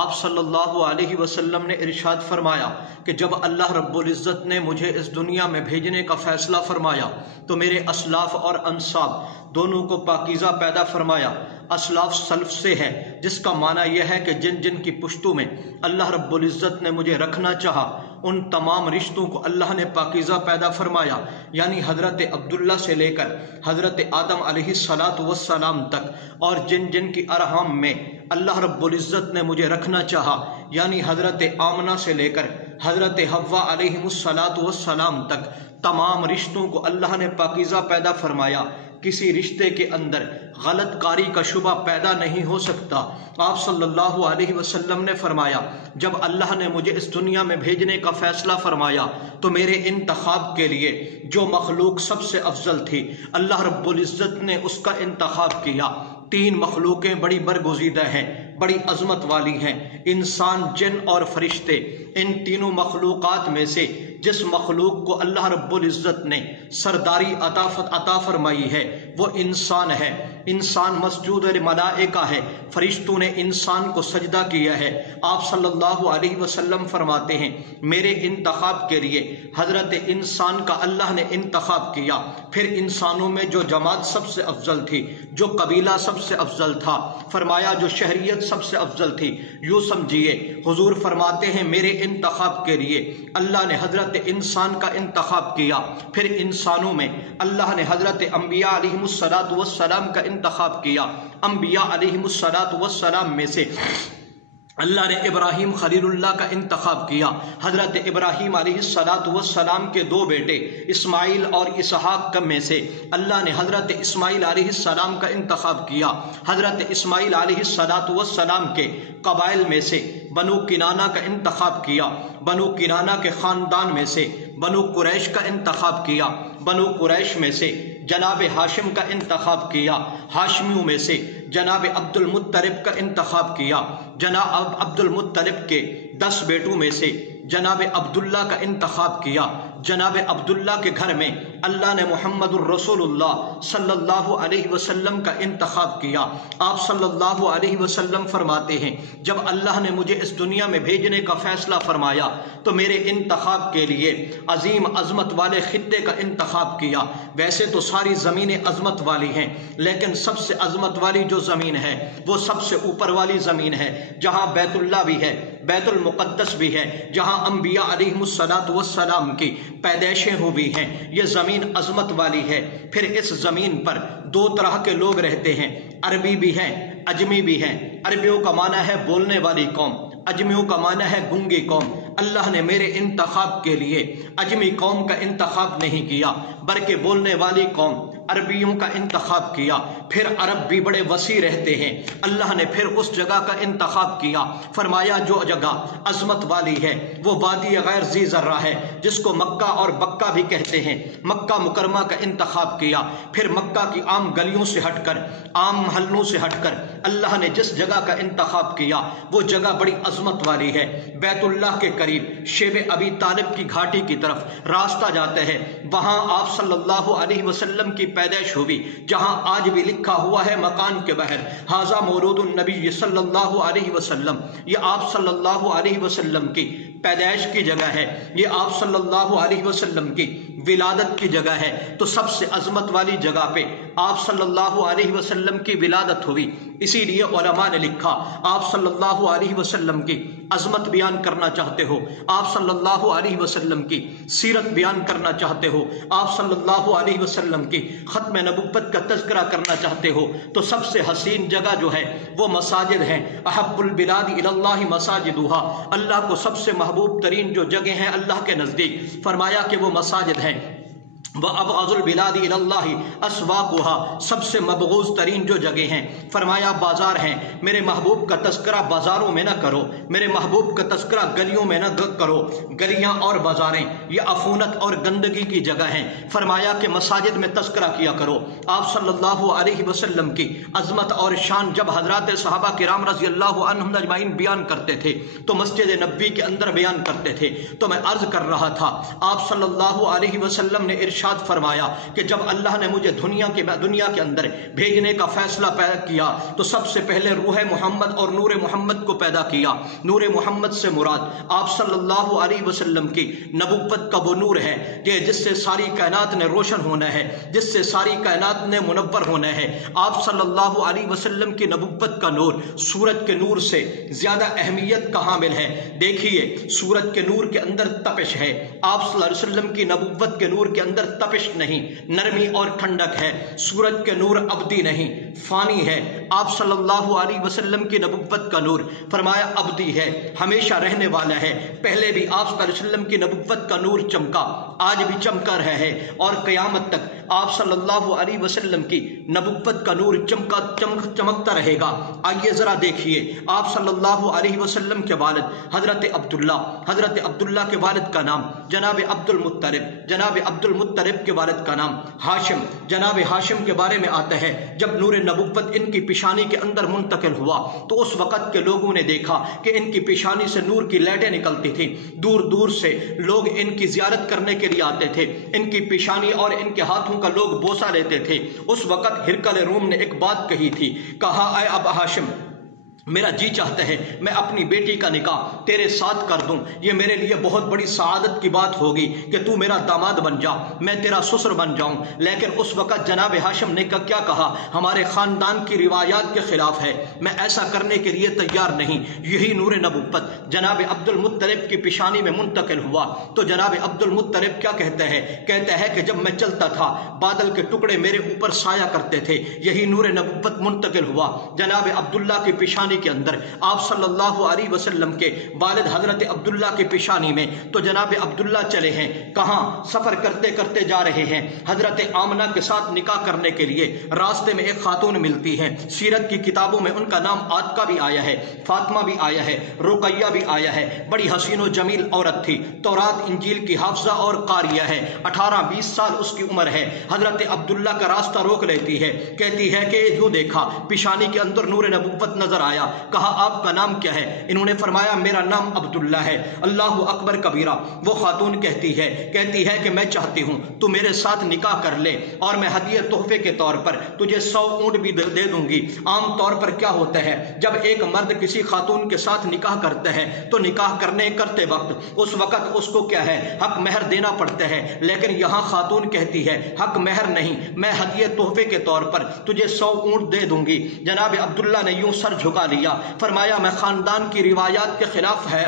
آپ صلی اللہ علیہ وسلم نے ارشاد فرمایا کہ جب اللہ رب العزت نے مجھے اس دنیا میں بھیجنے کا فیصلہ فرمایا تو میرے اسلاف اور انساب دونوں کو پاکیزہ پیدا فرمایا۔ اسلاف سلف سے ہے، جس کا معنی یہ ہے کہ جن جن کی پشتوں میں اللہ رب العزت نے مجھے رکھنا چاہا ان تمام رشتوں کو اللہ نے پاکیزہ پیدا فرمایا، یعنی حضرت عبداللہ سے لے کر حضرت آدم علیہ السلام تک، اور جن جن کی ارحام میں اللہ رب العزت نے مجھے رکھنا چاہا یعنی حضرت آمنہ سے لے کر حضرت حوا علیہ السلام تک، تمام رشتوں کو اللہ نے پاکیزہ پیدا فرمایا۔ کسی رشتے کے اندر غلط کاری کا شبہ پیدا نہیں ہو سکتا۔ آپ صلی اللہ علیہ وسلم نے فرمایا جب اللہ نے مجھے اس دنیا میں بھیجنے کا فیصلہ فرمایا تو میرے انتخاب کے لیے جو مخلوق سب سے افضل تھی اللہ رب العزت نے اس کا انتخاب کیا۔ تین مخلوقیں بڑی برگزیدہ ہیں، بڑی عظمت والی ہیں، انسان، جن اور فرشتے۔ ان تینوں مخلوقات میں سے جس مخلوق کو اللہ رب العزت نے سرداری عطا فرمائی ہے وہ انسان ہے۔ انسان مسجود ملائکہ ہے، فرشتوں نے انسان کو سجدہ کیا ہے۔ آپ صلی اللہ علیہ وسلم فرماتے ہیں میرے انتخاب کے لیے حضرت انسان کا اللہ نے انتخاب کیا، پھر انسانوں میں جو جماعت سب سے افضل تھی، جو قبیلہ سب سے افضل تھا، فرمایا جو شہریت سب سے افضل تھی، یوں سمجھیے حضور فرماتے ہیں میرے انتخاب کے لیے اللہ نے حضرت انسان کا انتخاب کیا، پھر انسانوں میں اللہ نے حضرت انبیاء علیہ السلام کا انتخاب کیا۔ انبیاء علیہ السلام میں سے اللہ نے ابراہیم خلیل اللہ کا انتخاب کیا۔ حضرت ابراہیم علیہ السلام کے دو بیٹے اسماعیل اور اسحاق میں سے اللہ نے حضرت اسماعیل علیہ السلام کا انتخاب کیا۔ حضرت اسماعیل علیہ السلام کے قبائل میں سے بنو کنانہ کا انتخاب کیا، بنو کنانہ کے خاندان میں سے بنو قریش کا انتخاب کیا، بنو قریش میں سے جناب ہاشم کا انتخاب کیا، ہاشمیوں میں سے جناب عبد المطلب کا انتخاب کیا، جناب عبد المطلب کے 10 بیٹوں میں سے جناب عبداللہ کا انتخاب کیا۔ جناب عبداللہ کے گھر میں اللہ نے محمد الرسول اللہ صلی اللہ علیہ وسلم کا انتخاب کیا۔ آپ صلی اللہ علیہ وسلم فرماتے ہیں جب اللہ نے مجھے اس دنیا میں بھیجنے کا فیصلہ فرمایا تو میرے انتخاب کے لیے عظیم عظمت والے خطے کا انتخاب کیا۔ ویسے تو ساری زمینیں عظمت والی ہیں، لیکن سب سے عظمت والی جو زمین ہے وہ سب سے اوپر والی زمین ہے، جہاں بیت اللہ بھی ہے، بیت المقدس بھی ہے، جہاں انبیاء علیہ السلام کی پیدائشیں ہوئی ہیں۔ یہ زمین عظمت والی ہے۔ پھر اس زمین پر 2 طرح کے لوگ رہتے ہیں، عربی بھی ہیں، اجمی بھی ہیں۔ عربیوں کا معنی ہے بولنے والی قوم، اجمیوں کا معنی ہے گنگی قوم۔ اللہ نے میرے انتخاب کے لیے اجمی قوم کا انتخاب نہیں کیا بلکہ بولنے والی قوم عربیوں کا انتخاب کیا۔ پھر عرب بھی بڑے وسیع رہتے ہیں، اللہ نے پھر اس جگہ کا انتخاب کیا۔ فرمایا جو جگہ عظمت والی ہے وہ وادی غیر ذی ذرہ ہے، جس کو مکہ اور بکہ بھی کہتے ہیں۔ مکہ مکرمہ کا انتخاب کیا۔ پھر مکہ کی عام گلیوں سے ہٹ کر، عام محلوں سے ہٹ کر اللہ نے جس جگہ کا انتخاب کیا وہ جگہ بڑی عظمت والی ہے۔ بیت اللہ کے قریب شیب ابی طالب کی گھاٹی کی طرف راستہ جاتا ہے، وہاں آپ صلی اللہ علیہ وسلم کی پیدائش ہوئی، جہاں آج بھی لکھا ہوا ہے مکان کے باہر ھذا مولود النبی صلی اللہ علیہ وسلم۔ یہ آپ صلی اللہ علیہ وسلم کی پیدائش کی جگہ ہے، یہ آپ صلی اللہ علیہ وسلم کی ولادت کی جگہ ہے۔ تو سب سے عظمت والی جگہ پہ آپ صلی اللہ علیہ وسلم کی ولادت ہوئی۔ اسی لیے علماء نے لکھا آپ صلی اللہ علیہ وسلم کی عظمت بیان کرنا چاہتے ہو، آپ صلی اللہ علیہ وسلم کی سیرت بیان کرنا چاہتے ہو، آپ صلی اللہ علیہ وسلم کی ختم نبوت کا تذکرہ کرنا چاہتے ہو، تو سب سے حسین جگہ جو ہے وہ مساجد ہیں۔ احب البلاد الی اللہ مساجدھا، اللہ کو سب سے محبوب ترین جو جگہ ہیں اللہ کے نزدیک، فرمایا کہ وہ مساجد ہیں۔ وَأَبْغَضُ الْبِلَادِ إِلَى اللَّهِ أَسْوَاقُهَا، سب سے مبغوض ترین جو جگہ ہیں، فرمایا بازار ہیں۔ میرے محبوب کا تذکرہ بازاروں میں نہ کرو، میرے محبوب کا تذکرہ گلیوں میں نہ کرو۔ گلیاں اور بازاریں یہ عفونت اور گندگی کی جگہ ہیں، فرمایا کہ مساجد میں تذکرہ کیا کرو۔ آپ صلی اللہ علیہ وسلم کی عظمت اور شان جب حضرات صحابہ کرام رضی اللہ عنہم اجمعین بیان کرتے تھے تو مسجد نبی کے اندر بیان کرتے تھے۔ تو میں عرض کر رہا تھا آپ صلی اللہ علیہ وسلم نے ارشاد ارشاد فرمایا کہ جب اللہ نے مجھے دنیا کے اندر بھیجنے کا فیصلہ پیدا کیا تو سب سے پہلے روح محمد اور نور محمد کو پیدا کیا۔ نور محمد سے مراد آپ صلی اللہ علیہ وسلم کی نبوت کا وہ نور ہے کہ جس سے ساری کائنات نے روشن ہونا ہے، جس سے ساری کائنات نے منور ہونا ہے۔ آپ صلی اللہ علیہ وسلم کی نبوت کا نور سورج کے نور سے زیادہ اہمیت کا حامل ہے۔ دیکھیے سورج کے نور کے اندر تپش ہے، آپ صلی اللہ علیہ وسلم کی نبوت کے نور کے اندر تپش نہیں، نرمی اور ٹھنڈک ہے۔ سورج کے نور ابدی نہیں، فانی ہے۔ آپ صلی اللہ علیہ وسلم کی نبوت کا نور فرمایا ابدی ہے، ہمیشہ رہنے والا ہے۔ پہلے بھی آپ صلی اللہ علیہ وسلم کی نبوت کا نور چمکا، آج بھی چمکا رہا ہے، اور قیامت تک آپ صلی اللہ علیہ وسلم کی نبوت کا نور چمکتا رہے گا۔ آئیے ذرا دیکھیے آپ صلی اللہ علیہ وسلم کے والد حضرت عبداللہ کے والد کا نام جناب عبد المطلب کے والد کا نام ہاشم، جناب ہاشم کے بارے میں آتا ہے جب نور نبوت ان کی پیشانی کے اندر منتقل ہوا تو اس وقت کے لوگوں نے دیکھا کہ ان کی پیشانی سے نور کی لہٹیں نکلتی تھیں، دور دور سے لوگ ان کی زیارت کرنے کے لیے آتے تھے، ان کی پیشانی اور ان کے ہاتھوں کا لوگ بوسہ لیتے تھے۔ اس وقت ہرقل روم نے ایک بات کہی تھی، کہا اے ابا ہاشم، میرا جی چاہتا ہے میں اپنی بیٹی کا نکاح تیرے ساتھ کر دوں، یہ میرے لیے بہت بڑی سعادت کی بات ہوگی کہ تو میرا داماد بن جا، میں تیرا سسر بن جاؤں۔ لیکن اس وقت جناب ہاشم نے کیا کہا، ہمارے خاندان کی روایات کے خلاف ہے، میں ایسا کرنے کے لیے تیار نہیں۔ یہی نور نبوت جناب عبد المطلب کی پیشانی میں منتقل ہوا تو جناب عبد المطلب کیا کہتا ہے کہ جب میں چلتا تھا بادل کے ٹکڑے میرے اوپر سایہ کرتے تھے۔ یہی نور نبوت منتقل ہوا جناب عبداللہ کی پیشانی کے اندر، آپ صلی اللہ علیہ وسلم کے والد حضرت عبداللہ کی پیشانی میں۔ تو جناب عبداللہ چلے ہیں، کہاں سفر کرتے کرتے جا رہے ہیں، حضرت آمنہ کے ساتھ نکاح کرنے کے لیے راستے میں ایک خاتون ملتی ہے۔ سیرت کی کتابوں میں ان کا نام عاتقہ بھی آیا ہے، فاطمہ بھی آیا ہے، رقیہ بھی آیا ہے۔ بڑی حسین و جمیل عورت تھی، تورات انجیل کی حافظہ اور قاریہ ہے، 18-20 سال اس کی عمر ہے۔ حضرت عبداللہ کا راستہ روک لیتی ہے، کہتی ہے کہ یوں دیکھا پیشانی کے اندر نور نبوت نظر آیا۔ کہا آپ کا نام کیا ہے؟ انہوں نے فرمایا میرا نام عبداللہ ہے۔ اللہ اکبر کبیرہ۔ وہ خاتون کہتی ہے کہ میں چاہتی ہوں تو میرے ساتھ نکاح کر لے اور میں ہدیہ تحفے کے طور پر تجھے 100 اونٹ بھی دے دوں گی۔ عام طور پر کیا ہوتا ہے جب ایک مرد کسی خاتون کے ساتھ نکاح کرتا ہے تو نکاح کرتے وقت اس وقت اس کو کیا ہے حق مہر دینا پڑتا ہے، لیکن یہاں خاتون کہتی ہے حق مہر نہیں، میں ہدیہ تحفے کے طور پر تجھے 100 اونٹ دے دوں گی۔ جناب عبداللہ نے یوں سر جھکا لیا، فرمایا میں خاندان کی روایات کے خلاف ہے،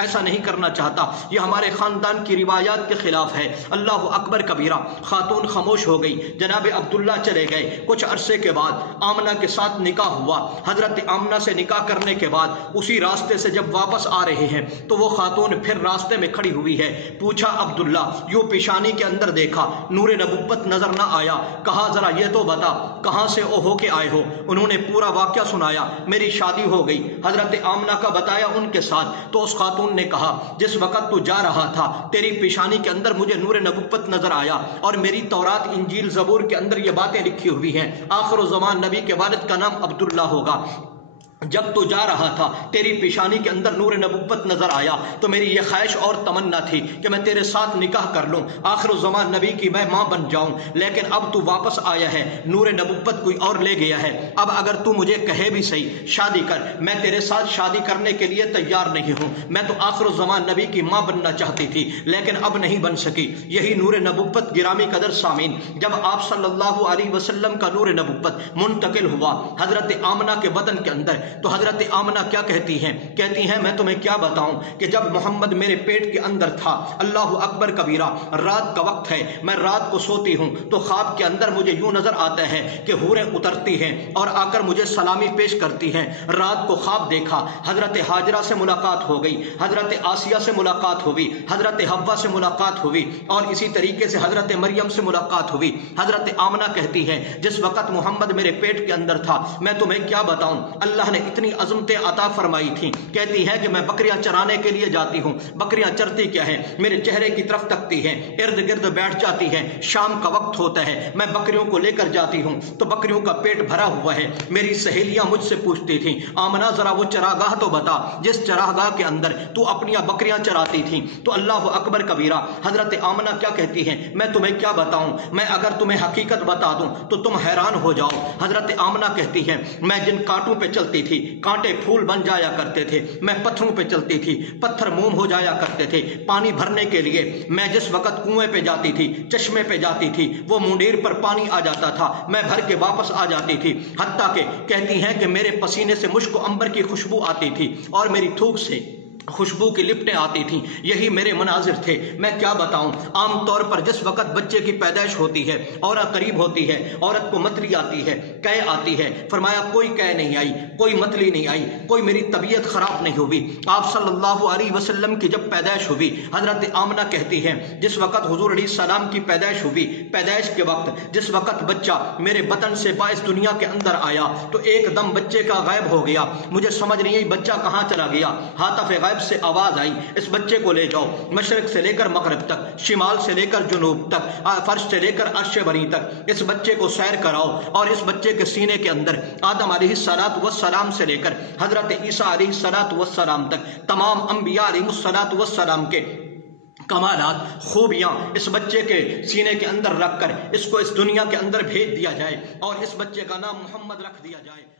ایسا نہیں کرنا چاہتا، یہ ہمارے خاندان کی روایات کے خلاف ہے۔ اللہ اکبر کبیرہ۔ خاتون خاموش ہو گئی، جناب عبداللہ چلے گئے۔ کچھ عرصے کے بعد آمنہ کے ساتھ نکاح ہوا۔ حضرت آمنہ سے نکاح کرنے کے بعد اسی راستے سے جب واپس آ رہے ہیں تو وہ خاتون پھر راستے میں کھڑی ہوئی ہے۔ پوچھا عبداللہ، یوں پیشانی کے اندر دیکھا، نور نبوت نظر نہ آیا۔ کہا ذرا یہ تو بتا کہاں سے ہو کے آئے ہو؟ انہوں نے پورا واقعہ سنایا، میری شادی ہو گئی۔ حضرت آمنہ کا بتایا ان کے ساتھ تو اس خاتون نے کہا جس وقت تو جا رہا تھا تیری پیشانی کے اندر مجھے نور نبوت نظر آیا، اور میری تورات انجیل زبور کے اندر یہ باتیں لکھی ہوئی ہیں، آخر الزمان نبی کے والد کا نام عبداللہ ہوگا۔ جب تو جا رہا تھا تیری پیشانی کے اندر نور نبوت نظر آیا تو میری یہ خواہش اور تمنا تھی کہ میں تیرے ساتھ نکاح کر لوں، آخر الزمان نبی کی میں ماں بن جاؤں، لیکن اب تو واپس آیا ہے، نور نبوت کوئی اور لے گیا ہے۔ اب اگر تو مجھے کہے بھی صحیح شادی کر، میں تیرے ساتھ شادی کرنے کے لیے تیار نہیں ہوں۔ میں تو آخر الزمان نبی کی ماں بننا چاہتی تھی لیکن اب نہیں بن سکی۔ یہی نور نبوت گرامی قدر سامعین، جب آپ صلی اللہ علیہ وسلم کا نور نبوت منتقل ہوا حضرت آمنہ کے بدن کے اندر تو حضرت آمنہ کیا کہتی ہیں میں تمہیں کیا بتاؤں کہ جب محمد میرے پیٹ کے اندر تھا، اللہ اکبر کبیرہ، رات کا وقت ہے، میں رات کو سوتی ہوں تو خواب کے اندر مجھے یوں نظر آتا ہے کہ حوریں اترتی ہیں اور آ کر مجھے سلامی پیش کرتی ہیں۔ رات کو خواب دیکھا، حضرت ہاجرہ سے ملاقات ہو گئی، حضرت آسیہ سے ملاقات ہوئی، حضرت حوا سے ملاقات ہوئی، اور اسی طریقے سے حضرت مریم سے ملاقات ہوئی۔ حضرت آمنہ کہتی ہے جس وقت محمد میرے پیٹ کے اندر تھا میں تمہیں کیا بتاؤں، اللہ نے نے اتنی عظمتیں عطا فرمائی تھیں. کہتی ہے کہ میں بکریاں چرانے کے لیے جاتی ہوں. بکریاں چرتی کیا ہے؟ میرے چہرے کی طرف تکتی ہیں, ارد گرد بیٹھ جاتی ہیں. شام کا وقت ہوتا ہے, میں بکریوں کو لے کر جاتی ہوں تو بکریوں کا پیٹ بھرا ہوا ہے. میری سہیلیاں مجھ سے پوچھتی تھیں, آمنہ ذرا وہ چراگاہ تو بتا جس چراگاہ کے اندر تو اپنی بکریاں چراتی تھیں. تو اللہ اکبر کبیرہ, حضرت آمنہ کیا کہتی ہیں, میں تمہیں کیا بتاؤں, میں اگر تمہیں حقیقت بتا دوں تو تم حیران ہو جاؤ. حضرت آمنہ کہتی ہیں, میں جن کانٹوں پہ چلتی تھی کانٹے پھول بن جایا کرتے تھے. میں پتھروں پہ چلتی تھی, پتھر موم ہو جایا کرتے تھے. پانی بھرنے کے لیے میں جس وقت کنویں پہ جاتی تھی, چشمے پہ جاتی تھی, وہ منڈیر پر پانی آ جاتا تھا, میں بھر کے واپس آ جاتی تھی. حتیٰ کہ کہتی ہیں کہ میرے پسینے سے مشک و عنبر کی خوشبو آتی تھی اور میری تھوک سے خوشبو کی لپٹیں آتی تھیں. یہی میرے مناظر تھے. میں کیا بتاؤں, عام طور پر جس وقت بچے کی پیدائش ہوتی ہے, عورت قریب ہوتی ہے, عورت کو متلی آتی ہے, قے آتی ہے. فرمایا کوئی قے نہیں آئی, کوئی متلی نہیں آئی, کوئی میری طبیعت خراب نہیں ہوئی. آپ صلی اللہ علیہ وسلم کی جب پیدائش ہوئی, حضرت آمنہ کہتی ہیں جس وقت حضور علیہ السلام کی پیدائش ہوئی, پیدائش کے وقت جس وقت بچہ میرے بطن سے باعث دنیا کے اندر آیا تو ایک دم بچے کا غائب ہو گیا. مجھے سمجھ نہیں آئی بچہ کہاں چلا گیا. ہاتف غائب سے آواز آئی, اس بچے کو لے جاؤ, مشرق سے لے کر مغرب تک, شمال سے لے کر جنوب تک, فرش سے لے کر عرش بری تک, اس بچے کو سیر کراؤ. اور اس بچے کے سینے کے اندر آدم علیہ السلام سے لے کر حضرت عیسیٰ علیہ السلام تک تمام انبیاء علیہ السلام کے کمالات, خوبیاں اس بچے کے سینے کے اندر رکھ کر اس کو اس دنیا کے اندر بھیج دیا جائے اور اس بچے کا نام محمد رکھ دیا جائے.